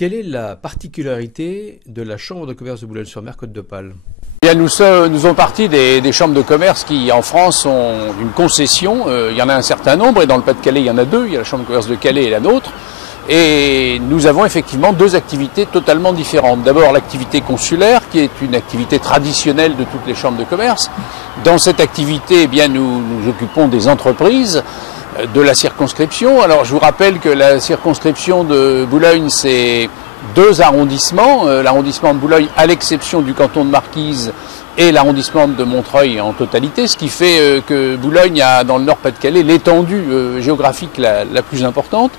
Quelle est la particularité de la Chambre de commerce de Boulogne-sur-Mer Côte d'Opale? Nous faisons partie des chambres de commerce qui, en France, ont une concession. Il y en a un certain nombre, et dans le Pas-de-Calais, il y en a deux. Il y a la Chambre de commerce de Calais et la nôtre. Et nous avons effectivement deux activités totalement différentes. D'abord, l'activité consulaire, qui est une activité traditionnelle de toutes les chambres de commerce. Dans cette activité, nous nous occupons des entreprises de la circonscription. Alors, je vous rappelle que la circonscription de Boulogne, c'est deux arrondissements, l'arrondissement de Boulogne à l'exception du canton de Marquise et l'arrondissement de Montreuil en totalité, ce qui fait que Boulogne a dans le Nord-Pas-de-Calais l'étendue géographique la plus importante.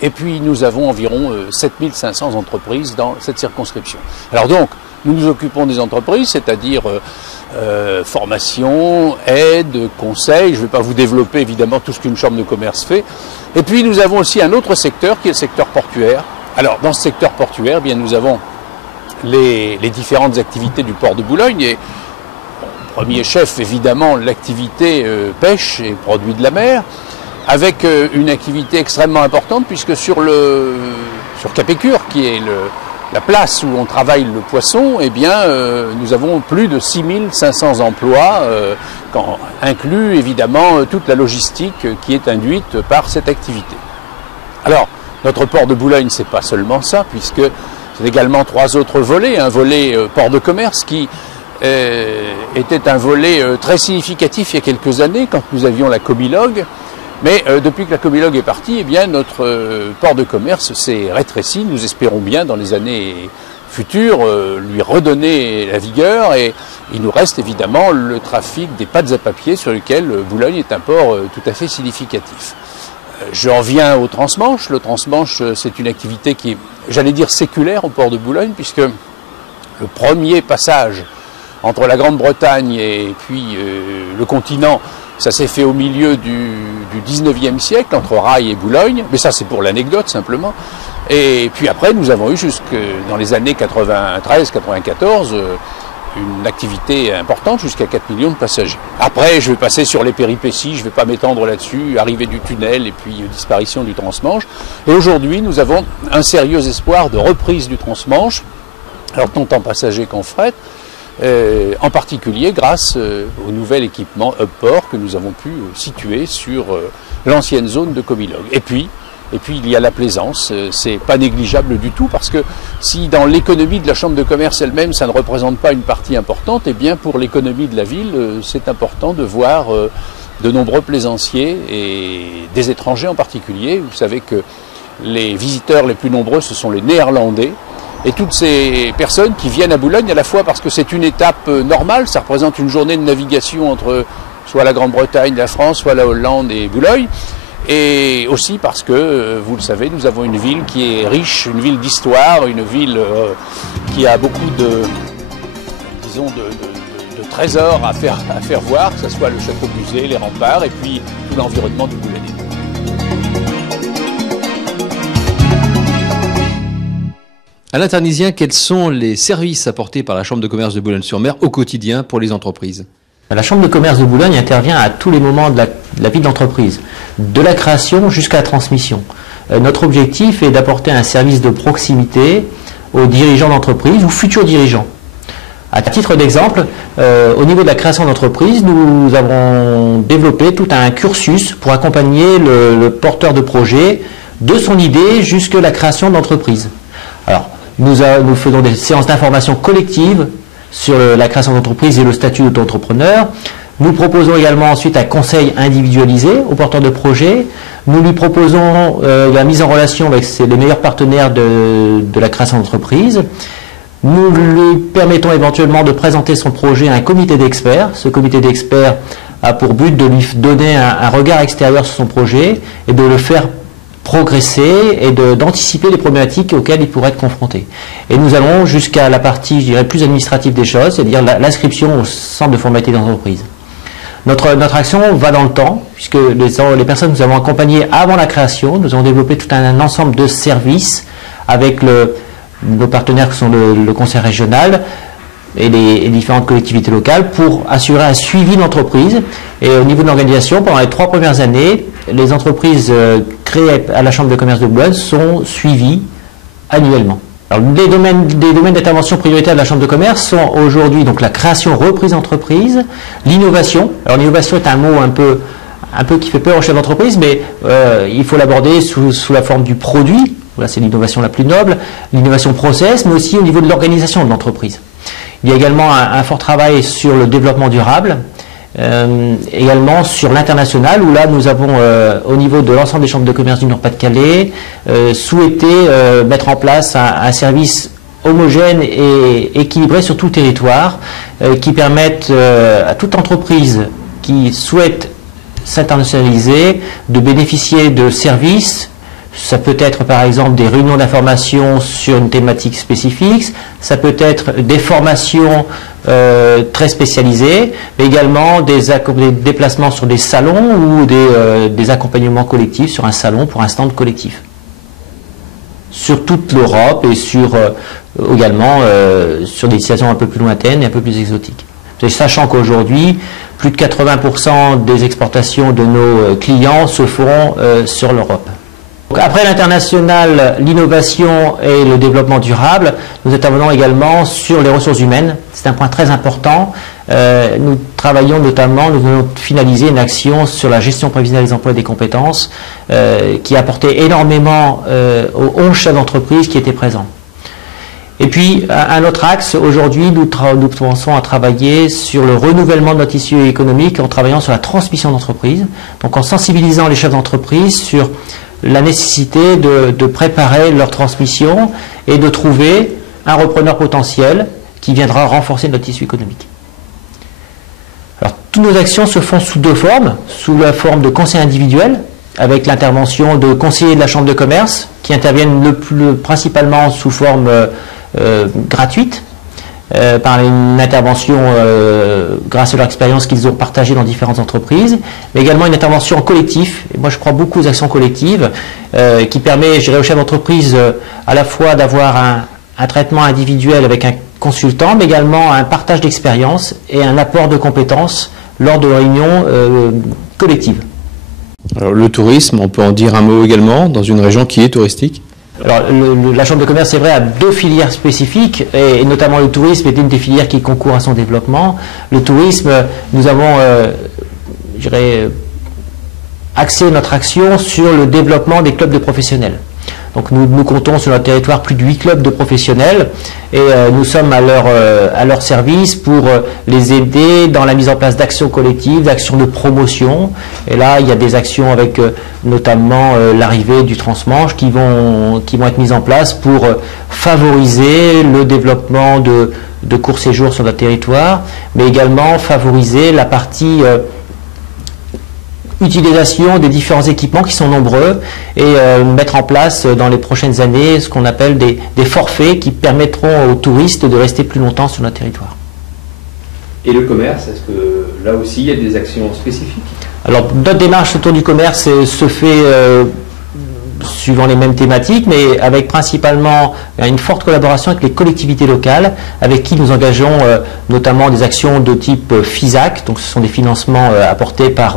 Et puis nous avons environ 7500 entreprises dans cette circonscription. Alors donc, nous nous occupons des entreprises, c'est-à-dire formation, aide, conseil. Je ne vais pas vous développer évidemment tout ce qu'une chambre de commerce fait. Et puis nous avons aussi un autre secteur qui est le secteur portuaire. Alors dans ce secteur portuaire, nous avons les différentes activités du port de Boulogne. Et premier chef, évidemment, l'activité pêche et produits de la mer, avec une activité extrêmement importante, puisque sur Capécure, qui est la place où on travaille le poisson, nous avons plus de 6500 emplois, inclus évidemment toute la logistique qui est induite par cette activité. Alors, notre port de Boulogne, c'est pas seulement ça, puisque c'est également trois autres volets. Un volet port de commerce qui était un volet très significatif il y a quelques années, quand nous avions la Comilogue. Mais depuis que la Comilogue est partie, notre port de commerce s'est rétréci. Nous espérons bien, dans les années futures, lui redonner la vigueur. Et il nous reste évidemment le trafic des pâtes à papier, sur lequel Boulogne est un port tout à fait significatif. J'en viens au transmanche. Le transmanche, c'est une activité qui est, j'allais dire, séculaire au port de Boulogne, puisque le premier passage entre la Grande-Bretagne et puis le continent, ça s'est fait au milieu du 19e siècle, entre Rail et Boulogne, mais ça c'est pour l'anecdote simplement. Et puis après, nous avons eu jusque dans les années 93-94 une activité importante, jusqu'à 4 millions de passagers. Après, je vais passer sur les péripéties, je ne vais pas m'étendre là-dessus, arrivée du tunnel et puis disparition du transmanche. Et aujourd'hui, nous avons un sérieux espoir de reprise du transmanche, alors tant en passagers qu'en fret, en particulier grâce au nouvel équipement Hub-Port que nous avons pu situer sur l'ancienne zone de Comilogue. Et puis il y a la plaisance, c'est pas négligeable du tout, parce que si dans l'économie de la chambre de commerce elle-même ça ne représente pas une partie importante, pour l'économie de la ville c'est important de voir de nombreux plaisanciers et des étrangers en particulier. Vous savez que les visiteurs les plus nombreux ce sont les Néerlandais. Et toutes ces personnes qui viennent à Boulogne, à la fois parce que c'est une étape normale, ça représente une journée de navigation entre soit la Grande-Bretagne, la France, soit la Hollande et Boulogne, et aussi parce que, vous le savez, nous avons une ville qui est riche, une ville d'histoire, une ville qui a beaucoup de trésors à faire voir, que ce soit le château-musée, les remparts, et puis tout l'environnement du Boulonnais. Alain Tarnisien, quels sont les services apportés par la Chambre de commerce de Boulogne-sur-Mer au quotidien pour les entreprises? La Chambre de commerce de Boulogne intervient à tous les moments de la vie de l'entreprise, de la création jusqu'à la transmission. Notre objectif est d'apporter un service de proximité aux dirigeants d'entreprise ou futurs dirigeants. À titre d'exemple, au niveau de la création d'entreprise, nous avons développé tout un cursus pour accompagner le porteur de projet de son idée jusqu'à la création d'entreprise. Alors, nous faisons des séances d'information collective sur la création d'entreprise et le statut d'auto-entrepreneur. Nous proposons également ensuite un conseil individualisé au porteur de projet. Nous lui proposons la mise en relation avec les meilleurs partenaires de la création d'entreprise. Nous lui permettons éventuellement de présenter son projet à un comité d'experts. Ce comité d'experts a pour but de lui donner un regard extérieur sur son projet et de le faire progresser et d'anticiper les problématiques auxquelles il pourrait être confronté. Et nous allons jusqu'à la partie, je dirais, plus administrative des choses, c'est-à-dire l'inscription au centre de formalité d'entreprise. Notre action va dans le temps, puisque les personnes que nous avons accompagnées avant la création, nous avons développé tout un ensemble de services avec nos partenaires qui sont le conseil régional et les différentes collectivités locales pour assurer un suivi d'entreprise. Et au niveau de l'organisation, pendant les 3 premières années, les entreprises créées à la Chambre de commerce de Boulogne sont suivies annuellement. Alors, les domaines d'intervention prioritaires de la Chambre de commerce sont aujourd'hui donc la création reprise d'entreprise, l'innovation. Alors l'innovation est un mot un peu qui fait peur aux chefs d'entreprise, mais il faut l'aborder sous la forme du produit. Voilà, c'est l'innovation la plus noble, l'innovation process, mais aussi au niveau de l'organisation de l'entreprise. Il y a également un fort travail sur le développement durable, également sur l'international, où là nous avons au niveau de l'ensemble des chambres de commerce du Nord-Pas-de-Calais souhaité mettre en place un service homogène et équilibré sur tout le territoire, qui permette à toute entreprise qui souhaite s'internationaliser de bénéficier de services. Ça peut être par exemple des réunions d'information sur une thématique spécifique, ça peut être des formations très spécialisées, mais également des déplacements sur des salons ou des accompagnements collectifs sur un salon pour un stand collectif. Sur toute l'Europe et également sur des destinations un peu plus lointaines et un peu plus exotiques. Sachant qu'aujourd'hui, plus de 80% des exportations de nos clients se feront sur l'Europe. Après l'international, l'innovation et le développement durable, nous intervenons également sur les ressources humaines. C'est un point très important. Nous travaillons notamment, nous venons de finaliser une action sur la gestion prévisionnelle des emplois et des compétences qui a apporté énormément aux 11 chefs d'entreprise qui étaient présents. Et puis, un autre axe, aujourd'hui, nous commençons à travailler sur le renouvellement de notre tissu économique en travaillant sur la transmission d'entreprise, donc en sensibilisant les chefs d'entreprise sur la nécessité de préparer leur transmission et de trouver un repreneur potentiel qui viendra renforcer notre tissu économique. Alors, toutes nos actions se font sous deux formes, sous la forme de conseil individuel, avec l'intervention de conseillers de la Chambre de commerce, qui interviennent principalement sous forme gratuite, par une intervention grâce à leur expérience qu'ils ont partagée dans différentes entreprises, mais également une intervention en collectif. Et moi, je crois beaucoup aux actions collectives qui permet, je dirais, aux chefs d'entreprise à la fois d'avoir un traitement individuel avec un consultant, mais également un partage d'expérience et un apport de compétences lors de réunions collectives. Alors, le tourisme, on peut en dire un mot également dans une région qui est touristique? Alors, la Chambre de commerce, c'est vrai, a deux filières spécifiques, et notamment le tourisme est une des filières qui concourt à son développement. Le tourisme, nous avons, je dirais, axé notre action sur le développement des clubs de professionnels. Donc nous comptons sur notre territoire plus de 8 clubs de professionnels et nous sommes à leur service pour les aider dans la mise en place d'actions collectives, d'actions de promotion. Et là, il y a des actions avec notamment l'arrivée du transmanche qui vont être mises en place pour favoriser le développement de courts séjours sur notre territoire, mais également favoriser la partie utilisation des différents équipements qui sont nombreux et mettre en place dans les prochaines années ce qu'on appelle des forfaits qui permettront aux touristes de rester plus longtemps sur notre territoire. Et le commerce, est-ce que là aussi il y a des actions spécifiques? Alors notre démarche autour du commerce se fait suivant les mêmes thématiques, mais avec principalement une forte collaboration avec les collectivités locales, avec qui nous engageons notamment des actions de type FISAC, donc ce sont des financements apportés par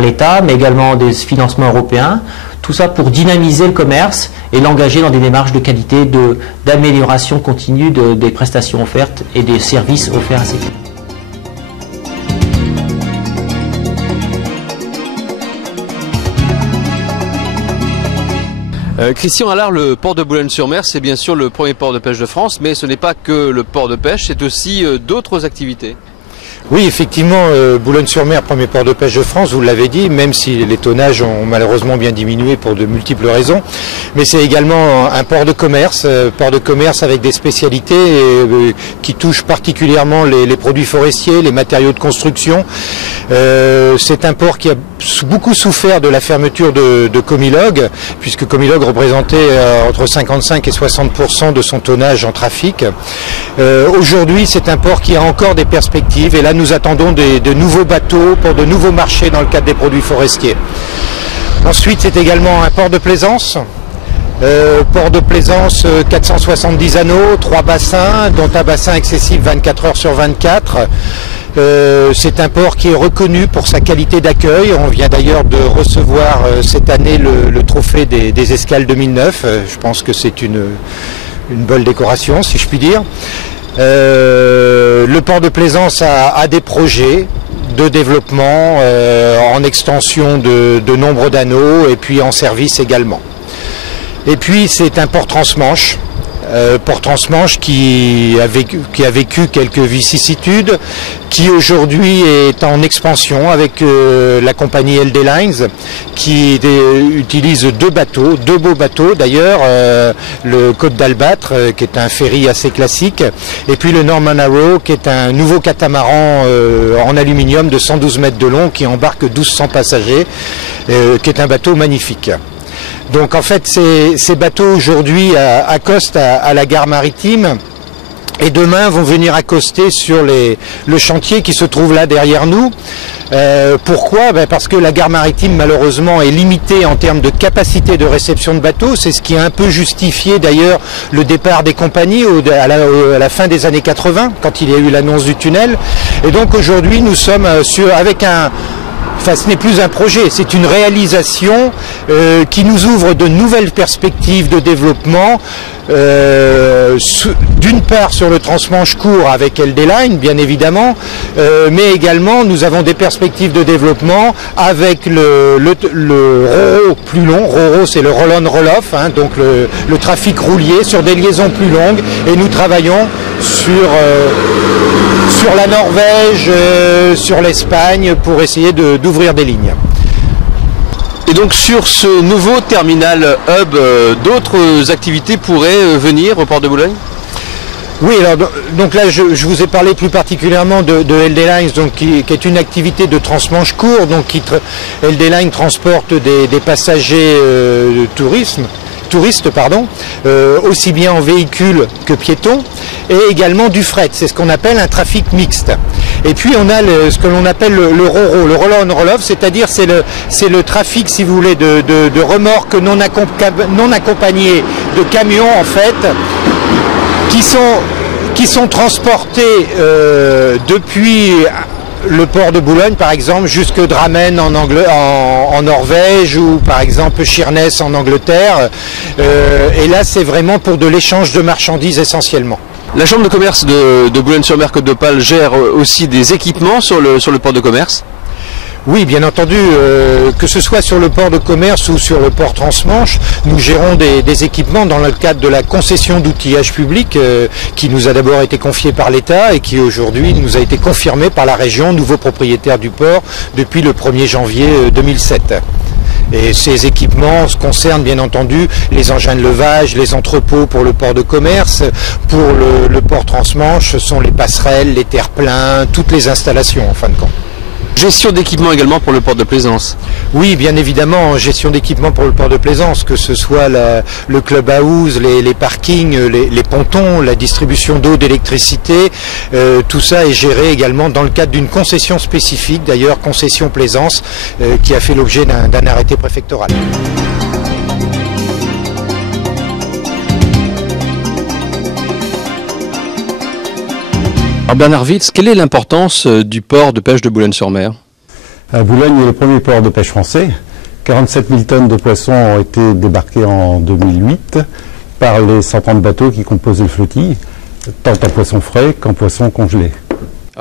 l'État, mais également des financements européens. Tout ça pour dynamiser le commerce et l'engager dans des démarches de qualité, d'amélioration continue des prestations offertes et des services offerts à ces clients. Christian Allard, le port de Boulogne-sur-Mer, c'est bien sûr le premier port de pêche de France, mais ce n'est pas que le port de pêche, c'est aussi d'autres activités. Oui, effectivement, Boulogne-sur-Mer, premier port de pêche de France, vous l'avez dit, même si les tonnages ont malheureusement bien diminué pour de multiples raisons. Mais c'est également un port de commerce avec des spécialités qui touchent particulièrement les produits forestiers, les matériaux de construction. C'est un port qui a beaucoup souffert de la fermeture de Comilog, puisque Comilog représentait entre 55 et 60% de son tonnage en trafic. Aujourd'hui, c'est un port qui a encore des perspectives, et là nous attendons de nouveaux bateaux pour de nouveaux marchés dans le cadre des produits forestiers. Ensuite, c'est également un port de plaisance. Port de plaisance, 470 anneaux, 3 bassins, dont un bassin accessible 24 heures sur 24. C'est un port qui est reconnu pour sa qualité d'accueil. On vient d'ailleurs de recevoir cette année le trophée des escales 2009. Je pense que c'est une belle décoration, si je puis dire. Le port de Plaisance a des projets de développement en extension de nombre d'anneaux et puis en service également. Et puis c'est un port transmanche. Port transmanche qui a vécu quelques vicissitudes, qui aujourd'hui est en expansion avec la compagnie LD Lines, qui utilise deux beaux bateaux d'ailleurs, le Côte d'Albâtre qui est un ferry assez classique, et puis le Norman Arrow qui est un nouveau catamaran en aluminium de 112 mètres de long qui embarque 1200 passagers, qui est un bateau magnifique. Donc en fait ces bateaux aujourd'hui accostent à la gare maritime et demain vont venir accoster sur le chantier qui se trouve là derrière nous. Pourquoi? Parce que la gare maritime malheureusement est limitée en termes de capacité de réception de bateaux. C'est ce qui a un peu justifié d'ailleurs le départ des compagnies à la fin des années 80 quand il y a eu l'annonce du tunnel. Et donc aujourd'hui nous sommes avec enfin, ce n'est plus un projet, c'est une réalisation qui nous ouvre de nouvelles perspectives de développement, d'une part sur le transmanche court avec LD Line, bien évidemment, mais également nous avons des perspectives de développement avec le RoRo plus long. RoRo c'est le roll-on roll-off, hein, donc le trafic roulier sur des liaisons plus longues, et nous travaillons sur la Norvège, sur l'Espagne, pour essayer d'ouvrir des lignes. Et donc sur ce nouveau terminal hub, d'autres activités pourraient venir au port de Boulogne? Oui, alors donc là je vous ai parlé plus particulièrement de LD Lines, donc qui est une activité de transmanche court, donc LD Lines transporte des passagers touristes, aussi bien en véhicule que piétons, et également du fret. C'est ce qu'on appelle un trafic mixte. Et puis on a ce que l'on appelle le RoRo, le roll-on roll-off, c'est-à-dire c'est le trafic, si vous voulez, de remorques non accompagnées de camions en fait, qui sont transportés depuis le port de Boulogne par exemple jusque Drammen en Norvège, ou par exemple Sheerness en Angleterre, et là c'est vraiment pour de l'échange de marchandises essentiellement. La chambre de commerce de Boulogne-sur-Mer Côte d'Opale gère aussi des équipements sur le port de commerce? Oui, bien entendu, que ce soit sur le port de commerce ou sur le port transmanche, nous gérons des équipements dans le cadre de la concession d'outillage public qui nous a d'abord été confiée par l'État et qui aujourd'hui nous a été confirmée par la région, nouveau propriétaire du port depuis le 1er janvier 2007. Et ces équipements concernent bien entendu les engins de levage, les entrepôts pour le port de commerce. Pour le port transmanche, ce sont les passerelles, les terre-pleins, toutes les installations en fin de compte. Gestion d'équipement également pour le port de Plaisance? Oui, bien évidemment, gestion d'équipement pour le port de Plaisance, que ce soit le clubhouse, les parkings, les pontons, la distribution d'eau, d'électricité, tout ça est géré également dans le cadre d'une concession spécifique, d'ailleurs concession Plaisance, qui a fait l'objet d'un arrêté préfectoral. Alors Bernard Witz, quelle est l'importance du port de pêche de Boulogne-sur-Mer? Boulogne est le premier port de pêche français. 47 000 tonnes de poissons ont été débarquées en 2008 par les 130 bateaux qui composent le flottille, tant en poissons frais qu'en poissons congelés.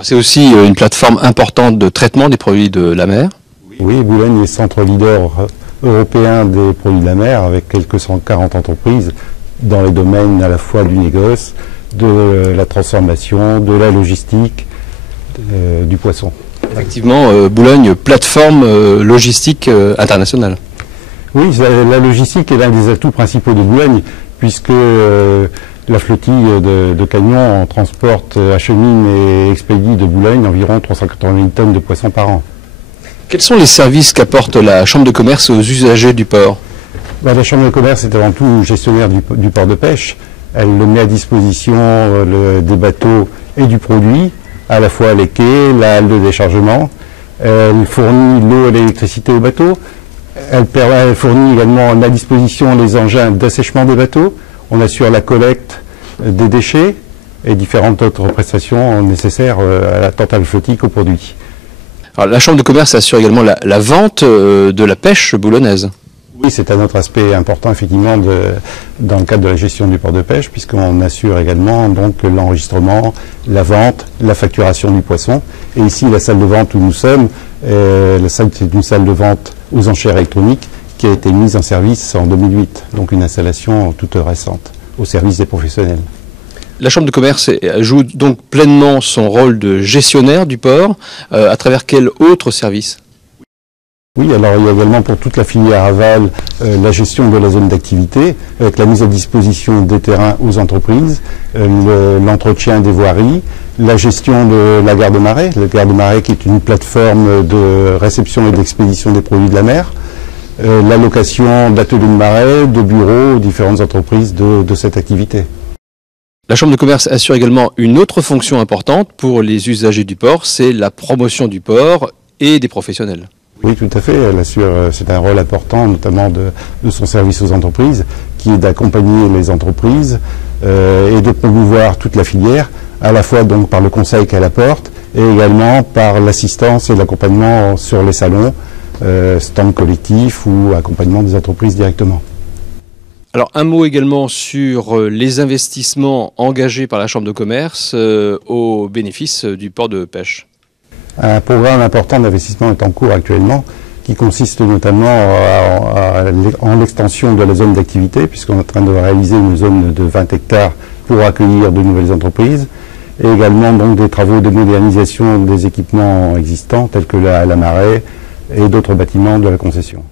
C'est aussi une plateforme importante de traitement des produits de la mer? Oui, Boulogne est centre leader européen des produits de la mer, avec quelques 140 entreprises dans les domaines à la fois du négoce, de la transformation, de la logistique, du poisson. Effectivement, Boulogne, plateforme logistique internationale. Oui, la logistique est l'un des atouts principaux de Boulogne, puisque la flottille de camions transporte, achemine et expédie de Boulogne environ 380 000 tonnes de poissons par an. Quels sont les services qu'apporte la Chambre de commerce aux usagers du port? La Chambre de commerce est avant tout gestionnaire du port de pêche. Elle met à disposition des bateaux et du produit, à la fois les quais, la halle de déchargement. Elle fournit l'eau et l'électricité aux bateaux. Elle fournit également à disposition les engins d'assèchement des bateaux. On assure la collecte des déchets. et différentes autres prestations nécessaires à la totale flottique au produit. Alors, la Chambre de commerce assure également la vente de la pêche boulonnaise. Oui, c'est un autre aspect important effectivement dans le cadre de la gestion du port de pêche, puisqu'on assure également donc l'enregistrement, la vente, la facturation du poisson. Et ici, la salle de vente où nous sommes, c'est une salle de vente aux enchères électroniques qui a été mise en service en 2008, donc une installation toute récente au service des professionnels. La Chambre de commerce joue donc pleinement son rôle de gestionnaire du port, à travers quel autre service ? Oui, alors il y a également pour toute la filière aval la gestion de la zone d'activité, avec la mise à disposition des terrains aux entreprises, l'entretien des voiries, la gestion de la gare de marée, qui est une plateforme de réception et d'expédition des produits de la mer, la location d'ateliers de marée, de bureaux aux différentes entreprises de cette activité. La Chambre de commerce assure également une autre fonction importante pour les usagers du port, c'est la promotion du port et des professionnels. Oui, tout à fait. Elle assure, c'est un rôle important, notamment de son service aux entreprises, qui est d'accompagner les entreprises et de promouvoir toute la filière, à la fois donc par le conseil qu'elle apporte, et également par l'assistance et l'accompagnement sur les salons, stands collectifs ou accompagnement des entreprises directement. Alors un mot également sur les investissements engagés par la Chambre de commerce au bénéfice du port de pêche. Un programme important d'investissement est en cours actuellement, qui consiste notamment en l'extension de la zone d'activité, puisqu'on est en train de réaliser une zone de 20 hectares pour accueillir de nouvelles entreprises, et également donc des travaux de modernisation des équipements existants, tels que la marée et d'autres bâtiments de la concession.